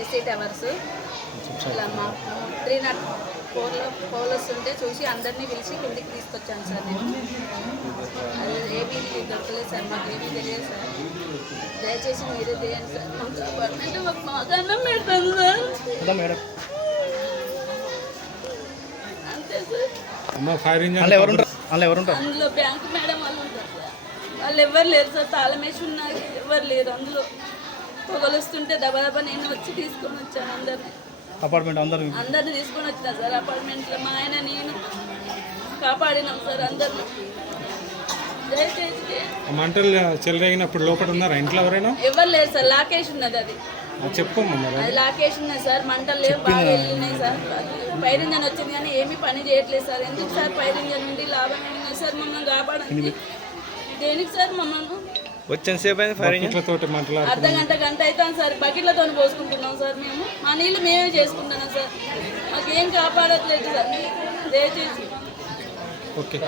AC towers. ఇలా మా three not ఫోర్లో ఫోర్ వస్తుంటే చూసి అందరినీ పిలిచి కిందికి తీసుకొచ్చాను సార్ నేను. అది ఏమీ దొరకలేదు సార్ మాకు ఏమీ తెలియదు సార్. దయచేసి మీరే చేయండి సార్. మాకు అపార్ట్మెంట్ మాకు మాకు అన్నం పెడతాను సార్. మేడం. అంతే సార్. అందులో బ్యాంక్ మేడం వాళ్ళు ఉంటారు సార్. వాళ్ళు ఎవరు లేరు సార్ తాళం వేసి ఉన్నారు ఎవరు లేరు అందులో. పొగలు వస్తుంటే దబదబా నేను వచ్చి తీసుకొని వచ్చాను అందరిని. అపార్ట్మెంట్ అందరు అందరిని తీసుకొని వచ్చిన సార్ అపార్ట్మెంట్లో మా ఆయన నేను కాపాడినాం సార్ అందరిని. మంటలు చెలరేగినప్పుడు లోపల ఉన్నారా? ఇంట్లో ఎవరైనా? ఎవరు లేరు సార్ లాకేష్ ఉన్నది అది. చెప్పమ్మా మరి. అది లాకేష్ ఉన్నది సార్ మంటలు లేవు బాగా వెళ్ళినాయి సార్. ఇంజన్ వచ్చింది కానీ ఏమీ పని చేయట్లేదు సార్. ఎందుకు సార్ ఫైర్ ఇంజన్ నుండి లాభం సార్ మమ్మల్ని కాపాడండి. దేనికి సార్ మమ్మల్ని? వచ్చిన సేపు అయింది ఫైర్ ఇంజిన్ తోటి మంటలు అర్ధ గంట గంట అవుతాం సార్. బకెట్లతో పోసుకుంటున్నాం సార్ మేము. మా నీళ్ళు మేమే చేసుకుంటున్నాం సార్. మాకేం కాపాడట్లేదు సార్. దయచేసి. ఓకే.